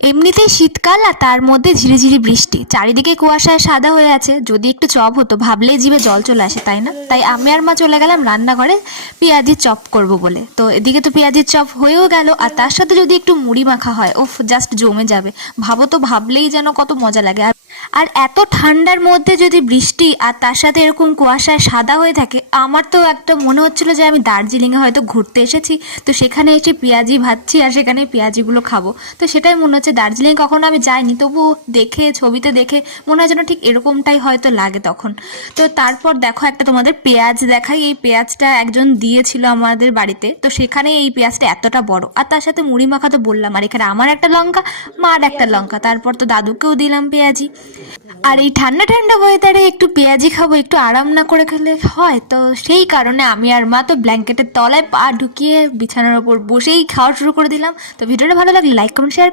এমনিতেই শীতকাল আর তার মধ্যে ঝিরিঝিরি বৃষ্টি, চারিদিকে কুয়াশায় সাদা হয়ে আছে। যদি একটু চপ হতো ভাবলেই জিভে জল চলে আসে, তাই না? তাই আমি আর মা চলে গেলাম রান্নাঘরে পেঁয়াজির চপ করব বলে। তো এদিকে তো পেঁয়াজির চপ হয়েও গেল, আর তার সাথে যদি একটু মুড়ি মাখা হয়, ওফ, জাস্ট জমে যাবে। ভাবো তো, ভাবলেই যেন কত মজা লাগে। আর আর এত ঠান্ডার মধ্যে যদি বৃষ্টি আর তার সাথে এরকম কুয়াশায় সাদা হয়ে থাকে, আমার তো একটা মনে হচ্ছিল যে আমি দার্জিলিংয়ে হয়তো ঘুরতে এসেছি, তো সেখানে এসে পেঁয়াজি ভাজছি আর সেখানে পেঁয়াজিগুলো খাবো। তো সেটাই মনে হচ্ছে। দার্জিলিং কখনো আমি যাইনি, তবু দেখে, ছবিতে দেখে মনে হয় যেন ঠিক এরকমটাই হয়তো লাগে তখন। তো তারপর দেখো, একটা তোমাদের পেঁয়াজ দেখাই। এই পেঁয়াজটা একজন দিয়েছিল আমাদের বাড়িতে, তো সেখানে এই পেঁয়াজটা এতটা বড়, আর তার সাথে মুড়ি মাখা তো বললাম, আর এখানে আমার একটা লঙ্কা, মার একটা লঙ্কা, তারপর তো দাদুকেও দিলাম পেঁয়াজি। আর এই ঠান্ডা ঠান্ডা ওয়েদারে একটু পেঁয়াজি খাবো, একটু আরাম না করে খেলে হয়? তো সেই কারণে আমি আর মা তো ব্ল্যাঙ্কেটের তলায় পা ঢুকিয়ে বিছানার ওপর বসেই খাওয়া শুরু করে দিলাম। তো ভিডিওটা ভালো লাগলে লাইক, কমেন্ট, শেয়ার।